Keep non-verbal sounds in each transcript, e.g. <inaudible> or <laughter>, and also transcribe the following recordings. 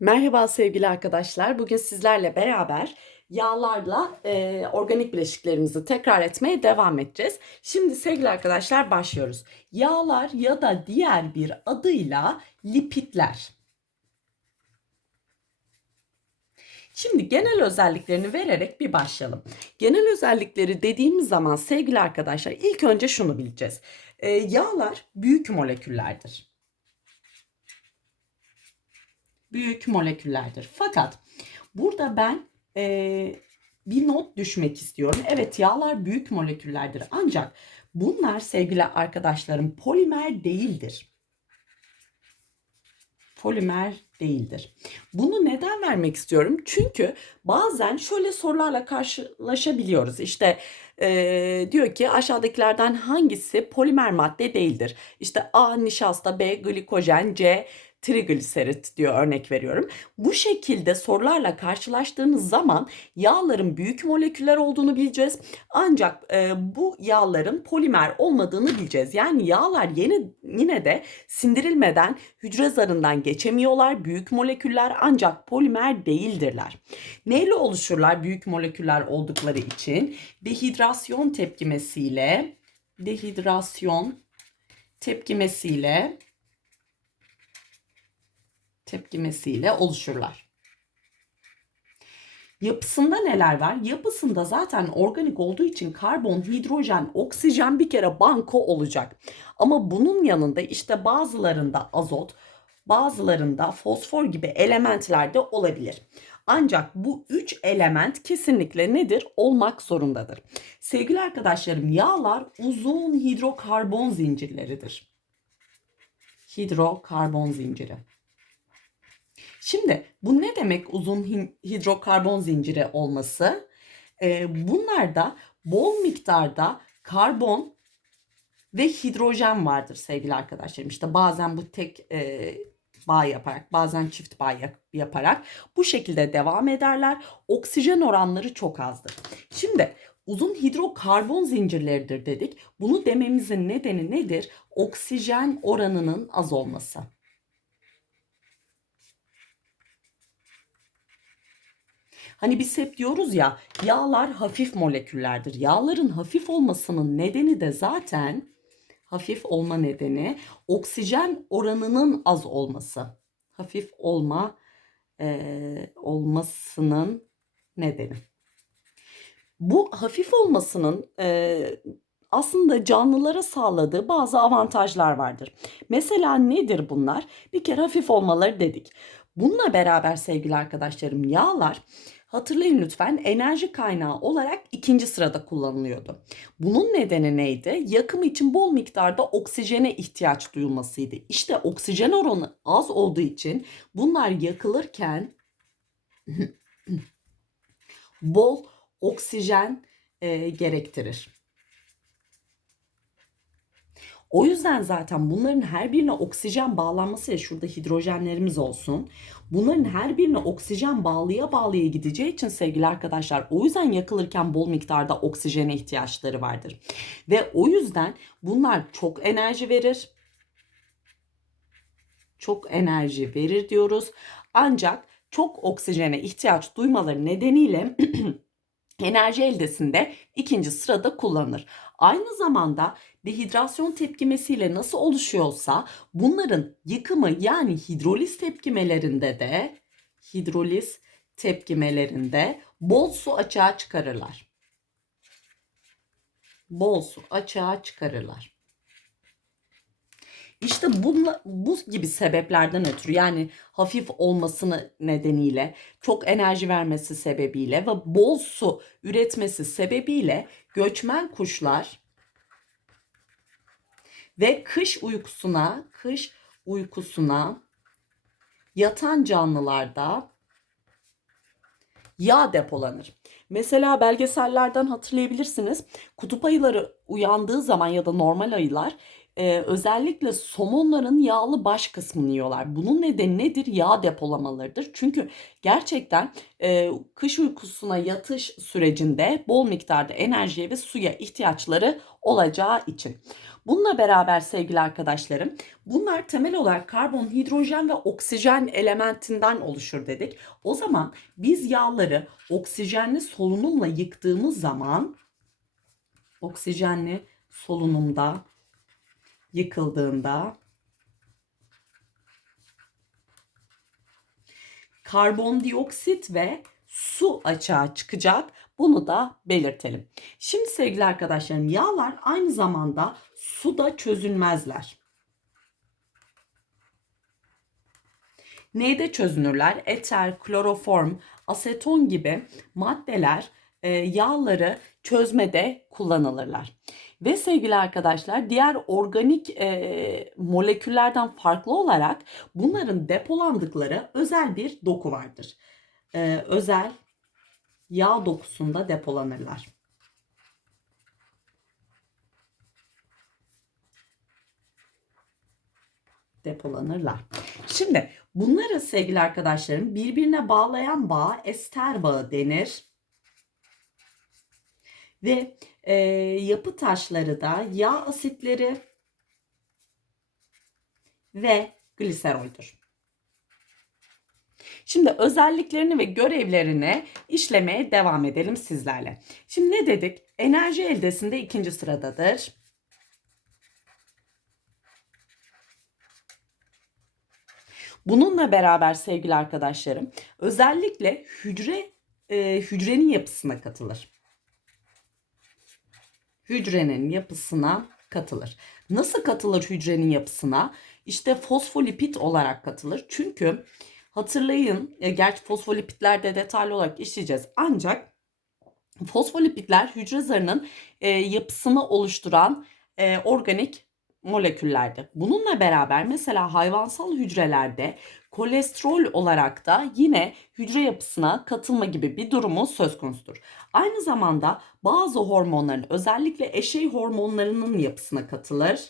Merhaba sevgili arkadaşlar. Bugün sizlerle beraber yağlarla e, organik bileşiklerimizi tekrar etmeye devam edeceğiz. Şimdi sevgili arkadaşlar başlıyoruz. Yağlar ya da diğer bir adıyla lipitler. Şimdi genel özelliklerini vererek bir başlayalım. Genel özellikleri dediğimiz zaman sevgili arkadaşlar ilk önce şunu bileceğiz. E, yağlar büyük moleküllerdir büyük moleküllerdir. Fakat burada ben e, bir not düşmek istiyorum. Evet yağlar büyük moleküllerdir ancak bunlar sevgili arkadaşlarım polimer değildir. Polimer değildir. Bunu neden vermek istiyorum? Çünkü bazen şöyle sorularla karşılaşabiliyoruz. İşte e, diyor ki aşağıdakilerden hangisi polimer madde değildir? İşte A nişasta, B glikojen, C trigliserit diyor örnek veriyorum. Bu şekilde sorularla karşılaştığınız zaman yağların büyük moleküller olduğunu bileceğiz. Ancak e, bu yağların polimer olmadığını bileceğiz. Yani yağlar yine, yine de sindirilmeden hücre zarından geçemiyorlar. Büyük moleküller ancak polimer değildirler. Neyle oluşurlar büyük moleküller oldukları için? Dehidrasyon tepkimesiyle dehidrasyon tepkimesiyle tepkimesiyle oluşurlar. Yapısında neler var? Yapısında zaten organik olduğu için karbon, hidrojen, oksijen bir kere banko olacak. Ama bunun yanında işte bazılarında azot, bazılarında fosfor gibi elementler de olabilir. Ancak bu üç element kesinlikle nedir? Olmak zorundadır. Sevgili arkadaşlarım yağlar uzun hidrokarbon zincirleridir. Hidrokarbon zinciri. Şimdi bu ne demek uzun hidrokarbon zinciri olması? Ee, bunlarda bol miktarda karbon ve hidrojen vardır sevgili arkadaşlarım. İşte bazen bu tek e, bağ yaparak bazen çift bağ yaparak bu şekilde devam ederler. Oksijen oranları çok azdır. Şimdi uzun hidrokarbon zincirleridir dedik. Bunu dememizin nedeni nedir? Oksijen oranının az olması. Hani biz hep diyoruz ya yağlar hafif moleküllerdir. Yağların hafif olmasının nedeni de zaten hafif olma nedeni oksijen oranının az olması. Hafif olma e, olmasının nedeni. Bu hafif olmasının e, aslında canlılara sağladığı bazı avantajlar vardır. Mesela nedir bunlar? Bir kere hafif olmaları dedik. Bununla beraber sevgili arkadaşlarım yağlar Hatırlayın lütfen enerji kaynağı olarak ikinci sırada kullanılıyordu. Bunun nedeni neydi? Yakım için bol miktarda oksijene ihtiyaç duyulmasıydı. İşte oksijen oranı az olduğu için bunlar yakılırken <clears throat> bol oksijen e, gerektirir. O yüzden zaten bunların her birine oksijen bağlanmasıyla şurada hidrojenlerimiz olsun. Bunların her birine oksijen bağlıya bağlıya gideceği için sevgili arkadaşlar o yüzden yakılırken bol miktarda oksijene ihtiyaçları vardır. Ve o yüzden bunlar çok enerji verir. Çok enerji verir diyoruz. Ancak çok oksijene ihtiyaç duymaları nedeniyle <clears throat> enerji eldesinde ikinci sırada kullanılır. Aynı zamanda dehidrasyon tepkimesiyle nasıl oluşuyorsa bunların yıkımı yani hidroliz tepkimelerinde de hidroliz tepkimelerinde bol su açığa çıkarırlar. Bol su açığa çıkarırlar. İşte bunla, bu gibi sebeplerden ötürü yani hafif olmasını nedeniyle, çok enerji vermesi sebebiyle ve bol su üretmesi sebebiyle göçmen kuşlar ve kış uykusuna, kış uykusuna yatan canlılarda yağ depolanır. Mesela belgesellerden hatırlayabilirsiniz. Kutup ayıları uyandığı zaman ya da normal ayılar e, özellikle somonların yağlı baş kısmını yiyorlar. Bunun nedeni nedir? Yağ depolamalarıdır. Çünkü gerçekten e, kış uykusuna yatış sürecinde bol miktarda enerjiye ve suya ihtiyaçları olacağı için. Bununla beraber sevgili arkadaşlarım bunlar temel olarak karbon, hidrojen ve oksijen elementinden oluşur dedik. O zaman biz yağları oksijenli solunumla yıktığımız zaman oksijenli solunumda yıkıldığında karbondioksit ve su açığa çıkacak. Bunu da belirtelim. Şimdi sevgili arkadaşlarım yağlar aynı zamanda suda çözülmezler. Neyde çözünürler? Eter, kloroform, aseton gibi maddeler e, yağları çözmede kullanılırlar. Ve sevgili arkadaşlar diğer organik e, moleküllerden farklı olarak bunların depolandıkları özel bir doku vardır. E, özel yağ dokusunda depolanırlar. depolanırlar. Şimdi bunları sevgili arkadaşlarım birbirine bağlayan bağ ester bağı denir. Ve e, yapı taşları da yağ asitleri ve gliseroldur. Şimdi özelliklerini ve görevlerini işlemeye devam edelim sizlerle. Şimdi ne dedik? Enerji eldesinde ikinci sıradadır. Bununla beraber sevgili arkadaşlarım özellikle hücre e, hücrenin yapısına katılır. Hücrenin yapısına katılır. Nasıl katılır hücrenin yapısına? İşte fosfolipid olarak katılır. Çünkü hatırlayın, e, gerçi fosfolipidlerde detaylı olarak işleyeceğiz. Ancak fosfolipidler hücre zarının e, yapısını oluşturan e, organik moleküllerdir. Bununla beraber mesela hayvansal hücrelerde kolesterol olarak da yine hücre yapısına katılma gibi bir durumu söz konusudur. Aynı zamanda bazı hormonların özellikle eşey hormonlarının yapısına katılır.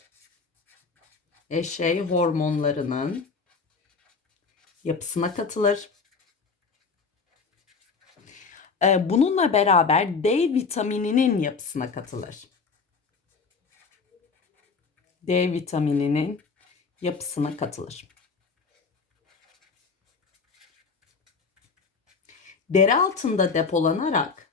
Eşey hormonlarının yapısına katılır. Ee, bununla beraber D vitamininin yapısına katılır. D vitamininin yapısına katılır. Deri altında depolanarak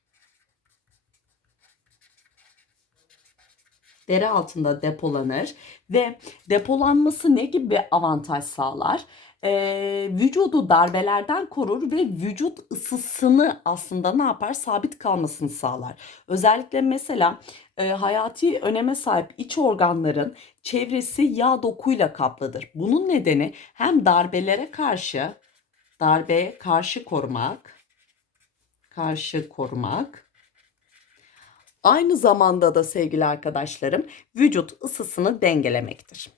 deri altında depolanır ve depolanması ne gibi avantaj sağlar? Ee, vücudu darbelerden korur ve vücut ısısını aslında ne yapar? Sabit kalmasını sağlar. Özellikle mesela e, hayati öneme sahip iç organların çevresi yağ dokuyla kaplıdır. Bunun nedeni hem darbelere karşı darbeye karşı korumak, karşı korumak. Aynı zamanda da sevgili arkadaşlarım vücut ısısını dengelemektir.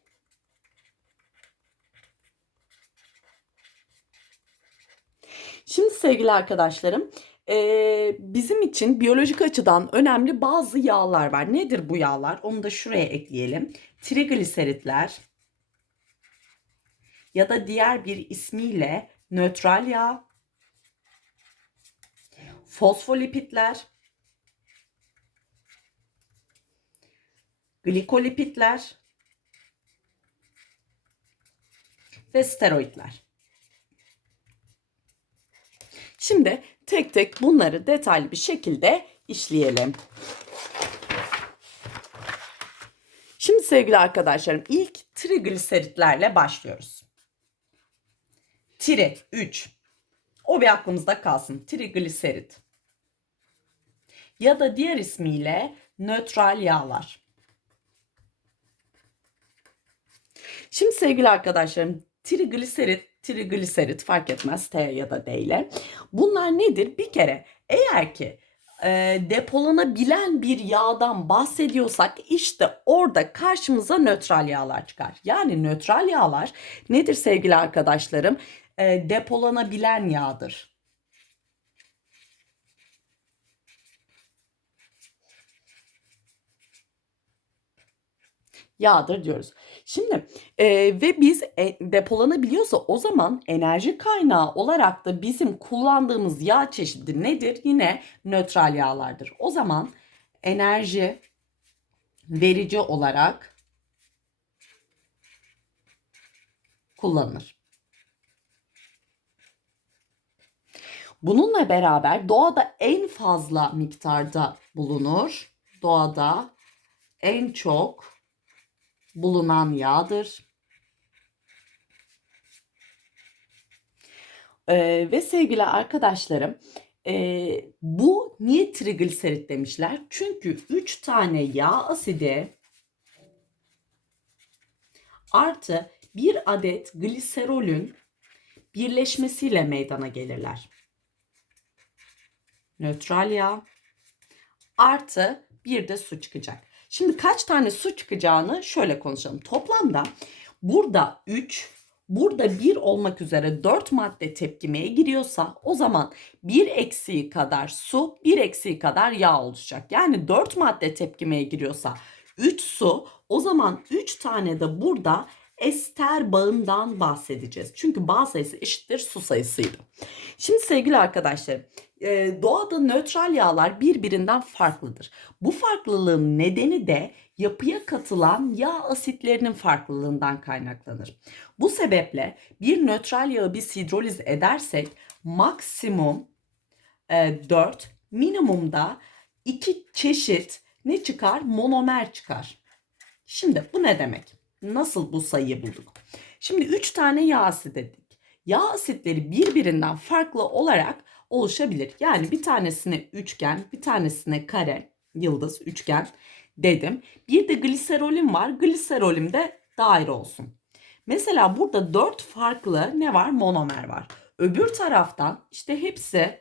Şimdi sevgili arkadaşlarım bizim için biyolojik açıdan önemli bazı yağlar var. Nedir bu yağlar? Onu da şuraya ekleyelim. Trigliseritler ya da diğer bir ismiyle nötral yağ, fosfolipitler, glikolipitler ve steroidler. Şimdi tek tek bunları detaylı bir şekilde işleyelim. Şimdi sevgili arkadaşlarım ilk trigliseritlerle başlıyoruz. Tri 3. O bir aklımızda kalsın. Trigliserit. Ya da diğer ismiyle nötral yağlar. Şimdi sevgili arkadaşlarım trigliserit trigliserit fark etmez T ya da D ile. Bunlar nedir? Bir kere eğer ki e, depolanabilen bir yağdan bahsediyorsak işte orada karşımıza nötral yağlar çıkar. Yani nötral yağlar nedir sevgili arkadaşlarım? E, depolanabilen yağdır. Yağdır diyoruz. Şimdi e, ve biz e, depolanabiliyorsa o zaman enerji kaynağı olarak da bizim kullandığımız yağ çeşidi nedir? Yine nötral yağlardır. O zaman enerji verici olarak kullanılır. Bununla beraber doğada en fazla miktarda bulunur. Doğada en çok bulunan yağdır. Ee, ve sevgili arkadaşlarım e, bu niye trigliserit demişler? Çünkü 3 tane yağ asidi artı bir adet gliserolün birleşmesiyle meydana gelirler. Nötral yağ artı bir de su çıkacak. Şimdi kaç tane su çıkacağını şöyle konuşalım. Toplamda burada 3, burada 1 olmak üzere 4 madde tepkimeye giriyorsa o zaman 1 eksiği kadar su, 1 eksiği kadar yağ olacak. Yani 4 madde tepkimeye giriyorsa 3 su, o zaman 3 tane de burada ester bağından bahsedeceğiz. Çünkü bağ sayısı eşittir su sayısıydı. Şimdi sevgili arkadaşlar doğada nötral yağlar birbirinden farklıdır. Bu farklılığın nedeni de yapıya katılan yağ asitlerinin farklılığından kaynaklanır. Bu sebeple bir nötral yağı biz hidroliz edersek maksimum e, 4, minimumda 2 çeşit ne çıkar? Monomer çıkar. Şimdi bu ne demek? Nasıl bu sayıyı bulduk? Şimdi 3 tane yağ asidi dedik. Yağ asitleri birbirinden farklı olarak oluşabilir. Yani bir tanesine üçgen, bir tanesine kare, yıldız, üçgen dedim. Bir de gliserolin var. Gliserolin de daire olsun. Mesela burada dört farklı ne var? Monomer var. Öbür taraftan işte hepsi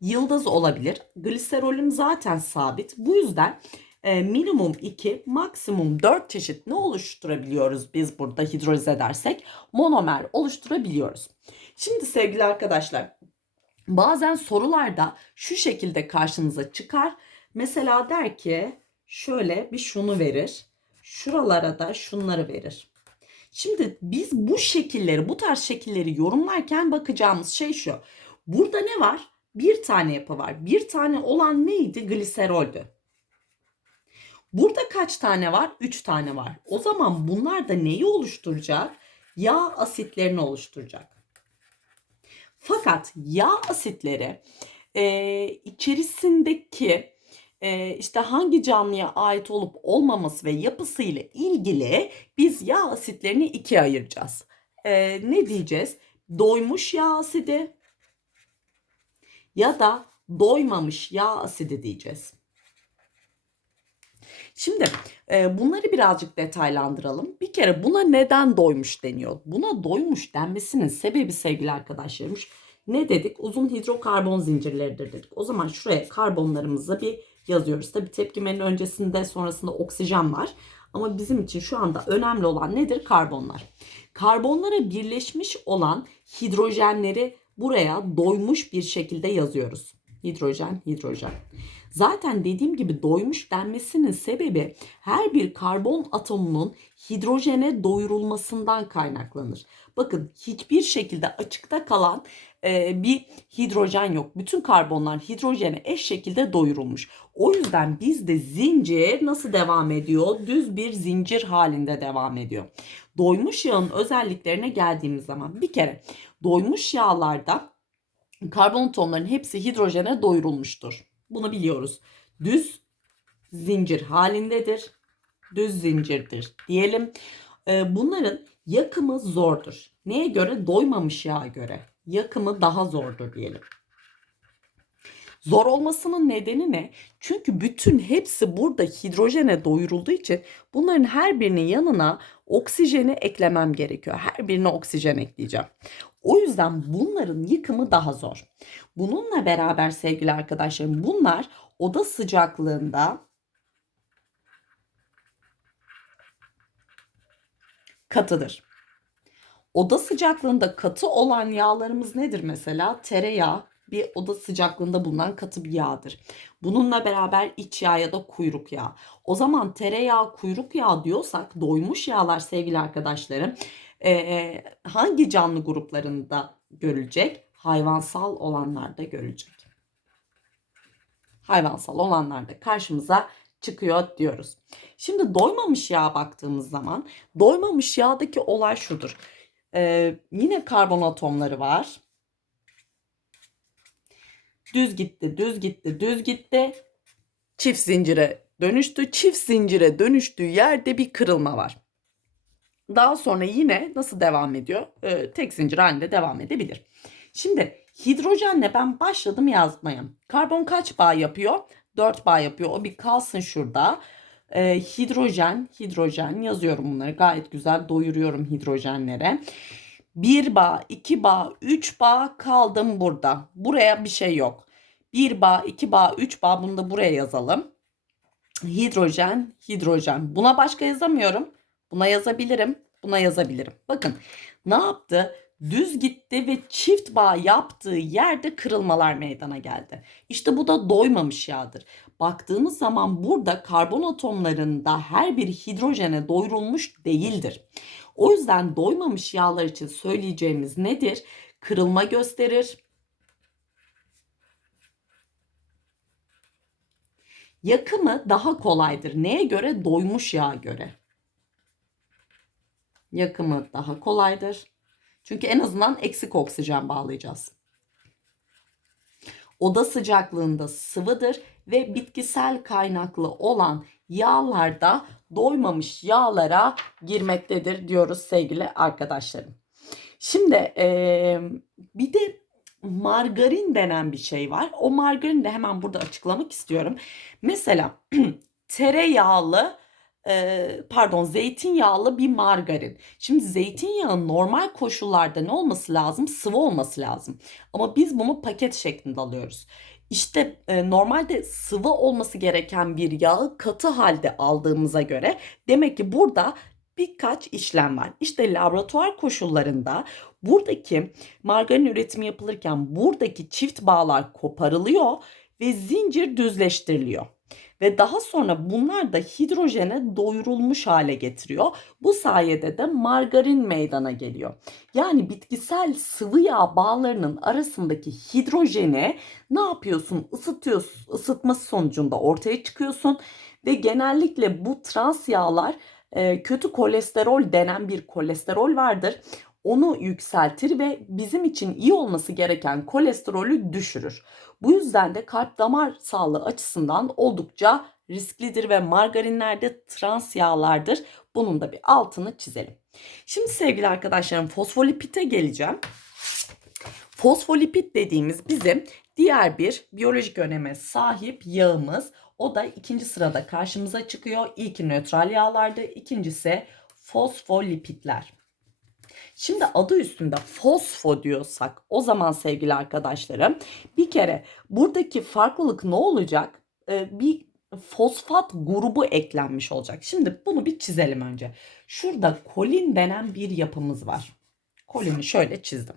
yıldız olabilir. Gliserolin zaten sabit. Bu yüzden e, minimum 2, maksimum 4 çeşit ne oluşturabiliyoruz biz burada hidroliz edersek? Monomer oluşturabiliyoruz. Şimdi sevgili arkadaşlar bazen sorularda şu şekilde karşınıza çıkar. Mesela der ki şöyle bir şunu verir. Şuralara da şunları verir. Şimdi biz bu şekilleri, bu tarz şekilleri yorumlarken bakacağımız şey şu. Burada ne var? Bir tane yapı var. Bir tane olan neydi? Gliseroldü. Burada kaç tane var? 3 tane var. O zaman bunlar da neyi oluşturacak? Yağ asitlerini oluşturacak. Fakat yağ asitleri e, içerisindeki e, işte hangi canlıya ait olup olmaması ve yapısı ile ilgili biz yağ asitlerini ikiye ayıracağız. E, ne diyeceğiz? Doymuş yağ asidi ya da doymamış yağ asidi diyeceğiz. Şimdi e, bunları birazcık detaylandıralım. Bir kere buna neden doymuş deniyor? Buna doymuş denmesinin sebebi sevgili arkadaşlarım ne dedik? Uzun hidrokarbon zincirleridir dedik. O zaman şuraya karbonlarımızı bir yazıyoruz. Tabii tepkimenin öncesinde sonrasında oksijen var. Ama bizim için şu anda önemli olan nedir? Karbonlar. Karbonlara birleşmiş olan hidrojenleri buraya doymuş bir şekilde yazıyoruz. Hidrojen, hidrojen. Zaten dediğim gibi doymuş denmesinin sebebi her bir karbon atomunun hidrojene doyurulmasından kaynaklanır. Bakın hiçbir şekilde açıkta kalan e, bir hidrojen yok. Bütün karbonlar hidrojene eş şekilde doyurulmuş. O yüzden bizde zincir nasıl devam ediyor? Düz bir zincir halinde devam ediyor. Doymuş yağın özelliklerine geldiğimiz zaman bir kere doymuş yağlarda karbon atomlarının hepsi hidrojene doyurulmuştur. Bunu biliyoruz. Düz zincir halindedir. Düz zincirdir diyelim. Ee, bunların yakımı zordur. Neye göre? Doymamış yağa göre. Yakımı daha zordur diyelim. Zor olmasının nedeni ne? Çünkü bütün hepsi burada hidrojene doyurulduğu için bunların her birinin yanına oksijeni eklemem gerekiyor. Her birine oksijen ekleyeceğim. O yüzden bunların yıkımı daha zor. Bununla beraber sevgili arkadaşlarım bunlar oda sıcaklığında katıdır. Oda sıcaklığında katı olan yağlarımız nedir mesela? Tereyağı, bir oda sıcaklığında bulunan katı bir yağdır. Bununla beraber iç yağ ya da kuyruk yağı. O zaman tereyağı, kuyruk yağı diyorsak doymuş yağlar sevgili arkadaşlarım e, hangi canlı gruplarında görülecek? Hayvansal olanlarda görülecek. Hayvansal olanlarda karşımıza çıkıyor diyoruz. Şimdi doymamış yağa baktığımız zaman doymamış yağdaki olay şudur. Ee, yine karbon atomları var. Düz gitti, düz gitti, düz gitti. Çift zincire dönüştü. Çift zincire dönüştüğü yerde bir kırılma var. Daha sonra yine nasıl devam ediyor? Ee, tek zincir halinde devam edebilir. Şimdi hidrojenle ben başladım yazmaya. Karbon kaç bağ yapıyor? 4 bağ yapıyor. O bir kalsın şurada. Ee, hidrojen, hidrojen yazıyorum bunları. Gayet güzel doyuruyorum hidrojenlere. 1 bağ, 2 bağ, 3 bağ kaldım burada. Buraya bir şey yok. 1 bağ, 2 bağ, 3 bağ bunu da buraya yazalım. Hidrojen, hidrojen. Buna başka yazamıyorum. Buna yazabilirim. Buna yazabilirim. Bakın ne yaptı? Düz gitti ve çift bağ yaptığı yerde kırılmalar meydana geldi. İşte bu da doymamış yağdır. Baktığımız zaman burada karbon atomlarında her bir hidrojene doyurulmuş değildir. O yüzden doymamış yağlar için söyleyeceğimiz nedir? Kırılma gösterir. Yakımı daha kolaydır. Neye göre? Doymuş yağa göre. Yakımı daha kolaydır. Çünkü en azından eksik oksijen bağlayacağız. Oda sıcaklığında sıvıdır ve bitkisel kaynaklı olan yağlarda doymamış yağlara girmektedir diyoruz sevgili arkadaşlarım. Şimdi ee, bir de margarin denen bir şey var. O margarini de hemen burada açıklamak istiyorum. Mesela <clears throat> tereyağlı pardon zeytinyağlı bir margarin. Şimdi zeytinyağı normal koşullarda ne olması lazım? Sıvı olması lazım. Ama biz bunu paket şeklinde alıyoruz. İşte e, normalde sıvı olması gereken bir yağı katı halde aldığımıza göre demek ki burada birkaç işlem var. İşte laboratuvar koşullarında buradaki margarin üretimi yapılırken buradaki çift bağlar koparılıyor ve zincir düzleştiriliyor ve daha sonra bunlar da hidrojene doyurulmuş hale getiriyor. Bu sayede de margarin meydana geliyor. Yani bitkisel sıvı yağ bağlarının arasındaki hidrojeni ne yapıyorsun? Isıtıyorsun. Isıtması sonucunda ortaya çıkıyorsun ve genellikle bu trans yağlar kötü kolesterol denen bir kolesterol vardır onu yükseltir ve bizim için iyi olması gereken kolesterolü düşürür. Bu yüzden de kalp damar sağlığı açısından oldukça risklidir ve margarinlerde trans yağlardır. Bunun da bir altını çizelim. Şimdi sevgili arkadaşlarım fosfolipite geleceğim. Fosfolipid dediğimiz bizim diğer bir biyolojik öneme sahip yağımız. O da ikinci sırada karşımıza çıkıyor. İlki nötral yağlardı, ikincisi fosfolipitler. Şimdi adı üstünde fosfo diyorsak o zaman sevgili arkadaşlarım bir kere buradaki farklılık ne olacak? Ee, bir fosfat grubu eklenmiş olacak. Şimdi bunu bir çizelim önce. Şurada kolin denen bir yapımız var. Kolini şöyle çizdim.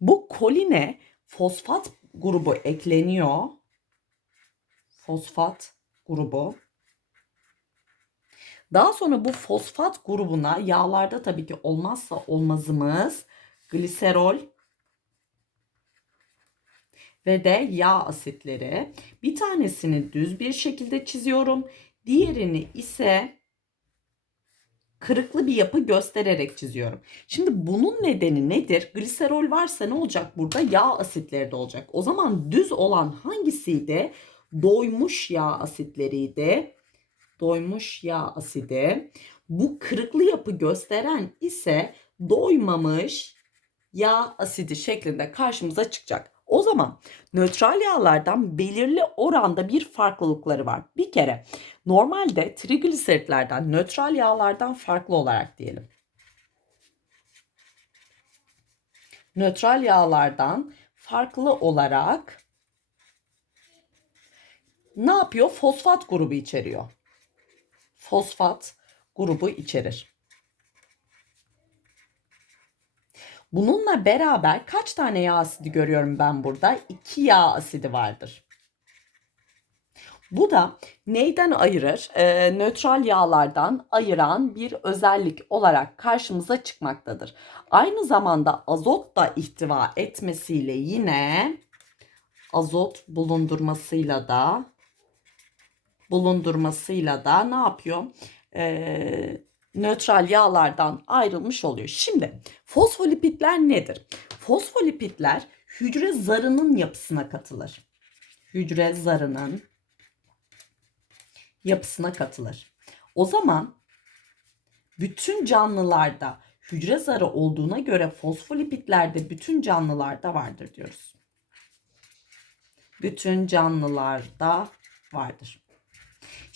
Bu koline fosfat grubu ekleniyor. Fosfat grubu daha sonra bu fosfat grubuna yağlarda tabii ki olmazsa olmazımız gliserol ve de yağ asitleri. Bir tanesini düz bir şekilde çiziyorum. Diğerini ise kırıklı bir yapı göstererek çiziyorum. Şimdi bunun nedeni nedir? Gliserol varsa ne olacak burada? Yağ asitleri de olacak. O zaman düz olan hangisiydi? Doymuş yağ asitleriydi doymuş yağ asidi. Bu kırıklı yapı gösteren ise doymamış yağ asidi şeklinde karşımıza çıkacak. O zaman nötral yağlardan belirli oranda bir farklılıkları var. Bir kere normalde trigliseritlerden nötral yağlardan farklı olarak diyelim. Nötral yağlardan farklı olarak ne yapıyor? Fosfat grubu içeriyor fosfat grubu içerir. Bununla beraber kaç tane yağ asidi görüyorum ben burada? 2 yağ asidi vardır. Bu da neyden ayırır? Ee, nötral yağlardan ayıran bir özellik olarak karşımıza çıkmaktadır. Aynı zamanda azot da ihtiva etmesiyle yine azot bulundurmasıyla da bulundurmasıyla da ne yapıyor? Ee, nötral yağlardan ayrılmış oluyor. Şimdi fosfolipitler nedir? Fosfolipitler hücre zarının yapısına katılır. Hücre zarının yapısına katılır. O zaman bütün canlılarda hücre zarı olduğuna göre fosfolipitler de bütün canlılarda vardır diyoruz. Bütün canlılarda vardır.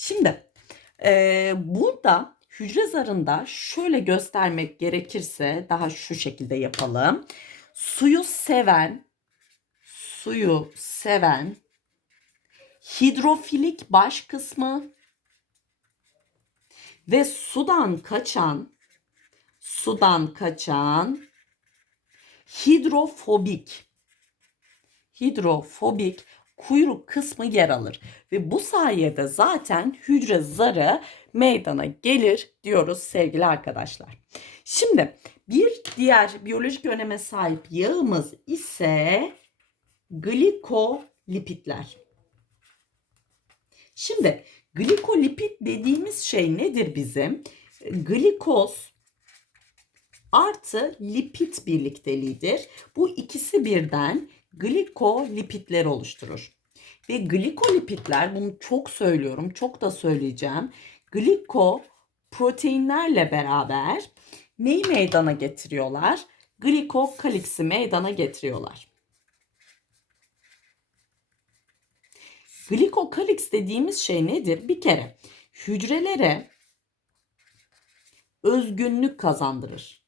Şimdi e, burada hücre zarında şöyle göstermek gerekirse daha şu şekilde yapalım. Suyu seven, suyu seven hidrofilik baş kısmı ve sudan kaçan sudan kaçan hidrofobik hidrofobik kuyruk kısmı yer alır ve bu sayede zaten hücre zarı meydana gelir diyoruz sevgili arkadaşlar. Şimdi bir diğer biyolojik öneme sahip yağımız ise glikolipitler. Şimdi glikolipid dediğimiz şey nedir bizim? Glikoz artı lipid birlikteliğidir. Bu ikisi birden glikolipidler oluşturur. Ve glikolipidler bunu çok söylüyorum, çok da söyleyeceğim. Gliko proteinlerle beraber neyi meydana getiriyorlar? Glikokaliksi meydana getiriyorlar. Glikokaliks dediğimiz şey nedir? Bir kere hücrelere özgünlük kazandırır.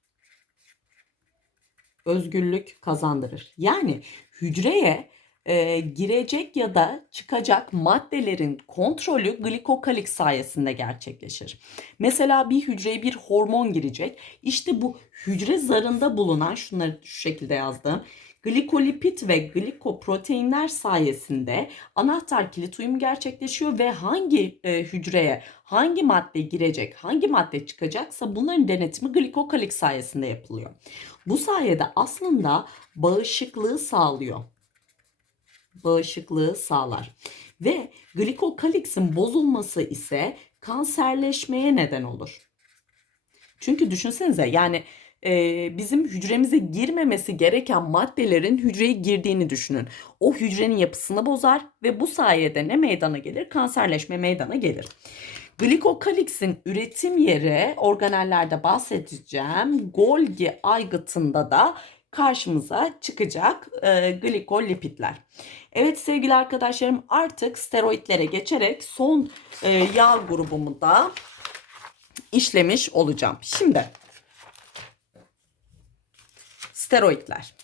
Özgürlük kazandırır. Yani hücreye e, girecek ya da çıkacak maddelerin kontrolü glikokalik sayesinde gerçekleşir. Mesela bir hücreye bir hormon girecek. İşte bu hücre zarında bulunan şunları şu şekilde yazdım. Glikolipid ve glikoproteinler sayesinde anahtar kilit uyumu gerçekleşiyor ve hangi e, hücreye hangi madde girecek, hangi madde çıkacaksa bunların denetimi glikokalik sayesinde yapılıyor. Bu sayede aslında bağışıklığı sağlıyor. Bağışıklığı sağlar. Ve glikokaliksin bozulması ise kanserleşmeye neden olur. Çünkü düşünsenize yani e, bizim hücremize girmemesi gereken maddelerin hücreye girdiğini düşünün. O hücrenin yapısını bozar ve bu sayede ne meydana gelir? Kanserleşme meydana gelir. Glikokaliksin üretim yeri organellerde bahsedeceğim. Golgi aygıtında da karşımıza çıkacak e, glikolipidler. Evet sevgili arkadaşlarım artık steroidlere geçerek son e, yağ grubumu da işlemiş olacağım. Şimdi steroidler.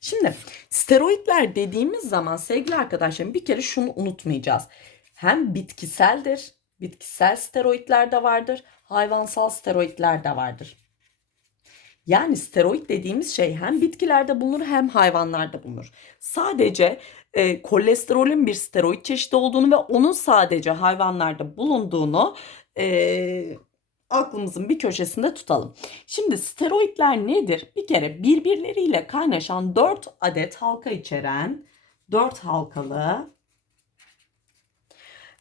Şimdi steroidler dediğimiz zaman sevgili arkadaşlarım bir kere şunu unutmayacağız. Hem bitkiseldir, bitkisel steroidler de vardır, hayvansal steroidler de vardır. Yani steroid dediğimiz şey hem bitkilerde bulunur hem hayvanlarda bulunur. Sadece e, kolesterolün bir steroid çeşidi olduğunu ve onun sadece hayvanlarda bulunduğunu e, aklımızın bir köşesinde tutalım. Şimdi steroidler nedir? Bir kere birbirleriyle kaynaşan 4 adet halka içeren 4 halkalı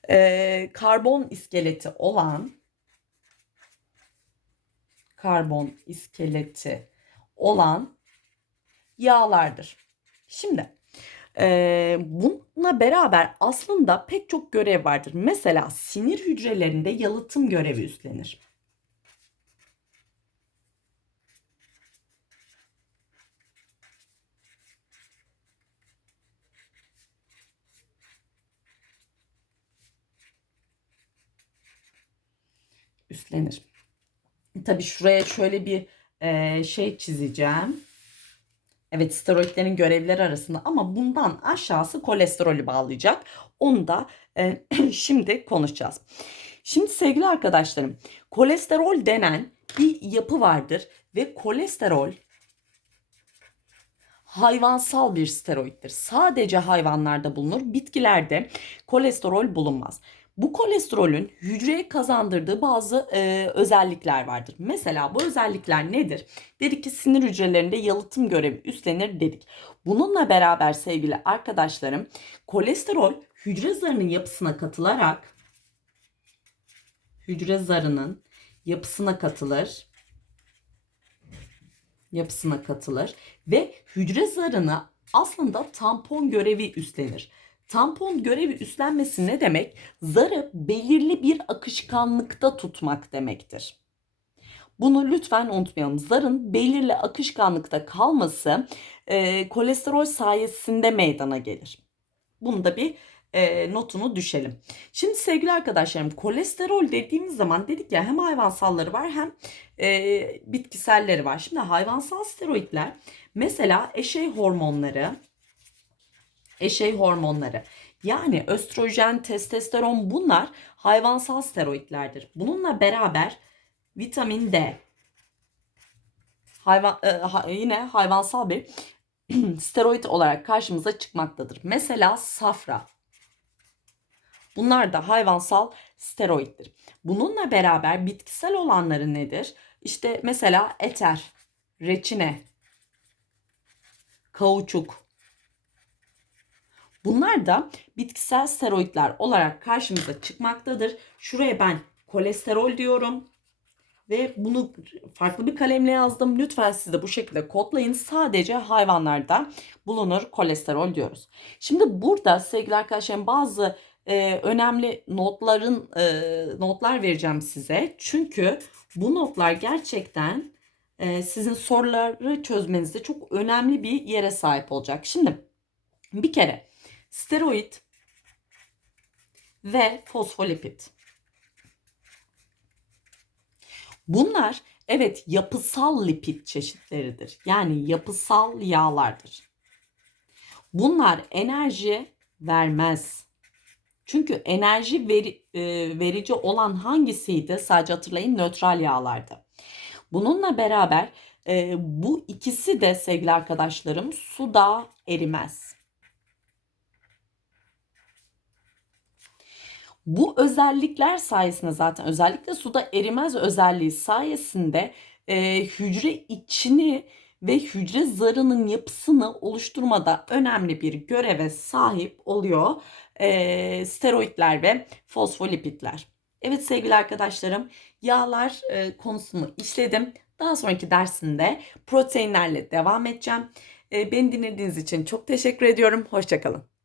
e, karbon iskeleti olan karbon iskeleti olan yağlardır. Şimdi e, bununla beraber aslında pek çok görev vardır. Mesela sinir hücrelerinde yalıtım görevi üstlenir. üstlenir. Tabii şuraya şöyle bir e, şey çizeceğim. Evet steroidlerin görevleri arasında ama bundan aşağısı kolesterolü bağlayacak. Onu da e, <clears throat> şimdi konuşacağız. Şimdi sevgili arkadaşlarım kolesterol denen bir yapı vardır ve kolesterol hayvansal bir steroittir. Sadece hayvanlarda bulunur. Bitkilerde kolesterol bulunmaz. Bu kolesterolün hücreye kazandırdığı bazı e, özellikler vardır. Mesela bu özellikler nedir? Dedik ki sinir hücrelerinde yalıtım görevi üstlenir dedik. Bununla beraber sevgili arkadaşlarım kolesterol hücre zarının yapısına katılarak hücre zarının yapısına katılır yapısına katılır ve hücre zarına aslında tampon görevi üstlenir. Tampon görevi üstlenmesi ne demek? Zarı belirli bir akışkanlıkta tutmak demektir. Bunu lütfen unutmayalım. Zarın belirli akışkanlıkta kalması e, kolesterol sayesinde meydana gelir. Bunu da bir e, notunu düşelim. Şimdi sevgili arkadaşlarım kolesterol dediğimiz zaman dedik ya hem hayvansalları var hem e, bitkiselleri var. Şimdi hayvansal steroidler mesela eşey hormonları eşey hormonları yani östrojen, testosteron bunlar hayvansal steroidlerdir. Bununla beraber vitamin D hayvan e, yine hayvansal bir <clears throat> steroid olarak karşımıza çıkmaktadır. Mesela safra Bunlar da hayvansal steroiddir. Bununla beraber bitkisel olanları nedir? İşte mesela eter, reçine, kauçuk. Bunlar da bitkisel steroidler olarak karşımıza çıkmaktadır. Şuraya ben kolesterol diyorum ve bunu farklı bir kalemle yazdım. Lütfen siz de bu şekilde kodlayın. Sadece hayvanlarda bulunur kolesterol diyoruz. Şimdi burada sevgili arkadaşlarım bazı e, önemli notların e, notlar vereceğim size. Çünkü bu notlar gerçekten e, sizin soruları çözmenizde çok önemli bir yere sahip olacak. Şimdi bir kere steroid ve fosfolipid. Bunlar evet yapısal lipid çeşitleridir. Yani yapısal yağlardır. Bunlar enerji vermez. Çünkü enerji veri, e, verici olan hangisiydi? Sadece hatırlayın nötral yağlardı. Bununla beraber e, bu ikisi de sevgili arkadaşlarım suda erimez. Bu özellikler sayesinde zaten özellikle suda erimez özelliği sayesinde e, hücre içini ve hücre zarının yapısını oluşturmada önemli bir göreve sahip oluyor e, steroidler ve fosfolipidler. Evet sevgili arkadaşlarım yağlar e, konusunu işledim. Daha sonraki dersinde proteinlerle devam edeceğim. E, beni dinlediğiniz için çok teşekkür ediyorum. Hoşçakalın.